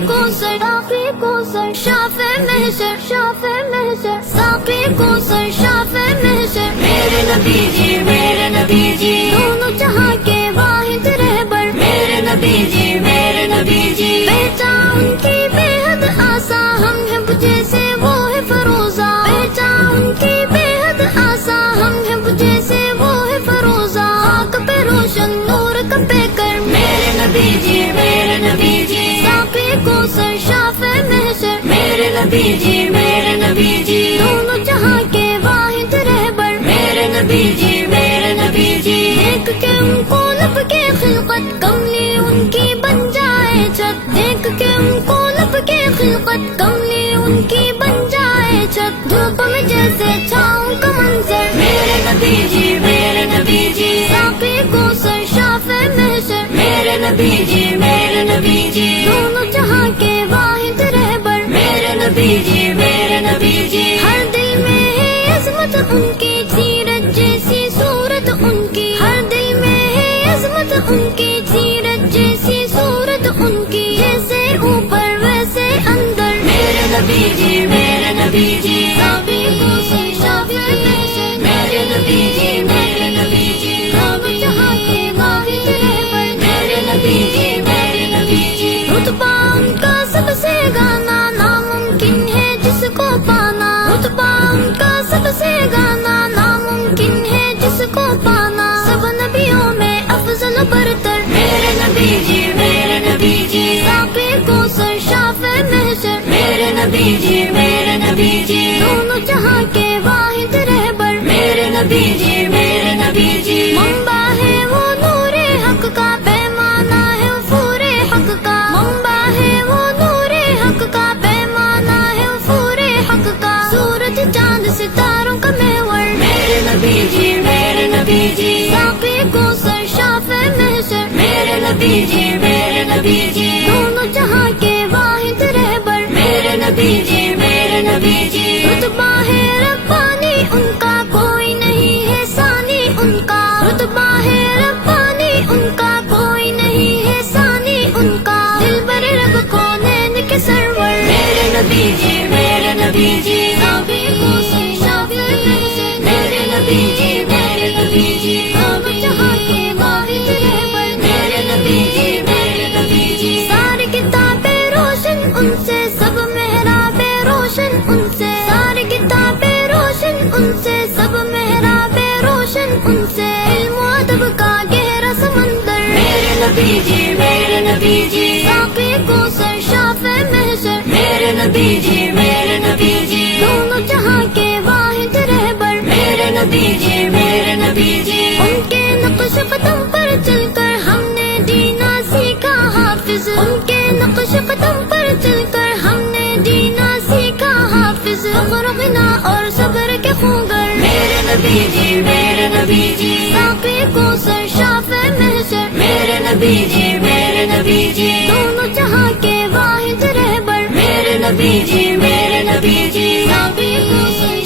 کو سر شافع محشر ساقی کو سر شافع محشر میرے نبی جی میرے نبی جی دونوں جہاں کے واحد رہبر میرے نبی جی میرے نبی جی پہچان ان کی بے حد آساں ہم ہیں جیسے وہ ہے فروزہ پہچان ان کی بے حد آساں ہم ہیں جیسے وہ ہے فروزہ آنکھ پہ روشن نور کپے کر میرے نبی جی میرے نبی جی ساقی کو سر شافع محشر میرے نبی جی میرے نبی جی دونوں جہاں کے واحد رہبر میرے نبی جی میرے نبی جی دیکھ کے ان کو لب کے خلقت کملی ان کی بن جائے چھت دیکھ کے ان کو لب کے خلقت کملی ان کی بن جائے چھت دھوپ میں جیسے چھاؤں کا منظر میرے نبی جی میرے نبی جی ساقی کو سر شافع محشر میرے نبی جی میرے نبی جی دونوں جہاں کے واحد رہبر میرے نبی جی میرے نبی جی ہر دل میں ہے عظمت ان کی سیرت جیسی صورت ان کی ہر دل میں ہے عظمت ان کی سیرت جیسی صورت ان کی جیسے اوپر ویسے اندر میرے نبی جی میرے نبی جی ساقی کو سر شافع محشر میرے نبی جی میرے نبی جی دونوں جہاں کے واحد رہبر میرے نبی جی میرے نبی جی رتبہ ان کا سب سے گانا ناممکن ہے جس کو پانا رتبہ ان کا سب سے گانا ناممکن ہے جس کو پانا سب نبیوں میں افضل برتر میرے نبی جی میرے نبی جی ساقی کو سر شافع محشر میرے نبی جی میرے نبی جی دونوں جہاں کے واحد رہبر میرے نبی جی میرے نبی جی منبع ہے وہ نور حق کا پیمانہ ہے فور حق کا منبع ہے وہ نور حق کا پیمانہ ہے فور حق کا سورج چاند ستاروں کا محور میرے نبی جی میرے نبی جی ساقی کو سر شافع محشر میرے نبی جی میرے نبی جی دونوں جہاں کے واحد رہبر میرے نبی جی میرے نبی جی رتبہ ہے ربانی ان کا کوئی نہیں ہے ثانی ان کا رتبہ ہے ربانی ان کا کوئی نہیں ہے ثانی ان کا دلبر رب کونین کے سرور میرے نبی جی میرے نبی جی ساقی کو سر شافع محشر میرے نبی جی میرے نبی جی دونوں جہاں کے واحد رہبر میرے نبی جی میرے نبی جی ساری کتابیں روشن ان سے سب محرابیں روشن ان سے ساری کتابیں روشن ان سے سب محرابیں روشن ان سے علم و ادب کا گہرا سمندر میرے نبی جی میرے نبی جی ساقی کو سر شافع محشر میرے نبی جی میرے نبی جی دونوں جہاں کے واحد رہبر میرے نبی جی میرے نبی جی ان کے نقش قدم پر چل کر ہم نے جینا سیکھا حافظ ان کے نقش قدم پر چل کر ہم نے جینا سیکھا حافظ فخر و غنا اور صبر کے خوگر میرے نبی جی میرے نبی جی ساقی کو سر شافع محشر میرے نبی جی میرے نبی جی دونوں جہاں کے واحد رہبر میرے نبی جی میرے نبی جی ساقی کو سر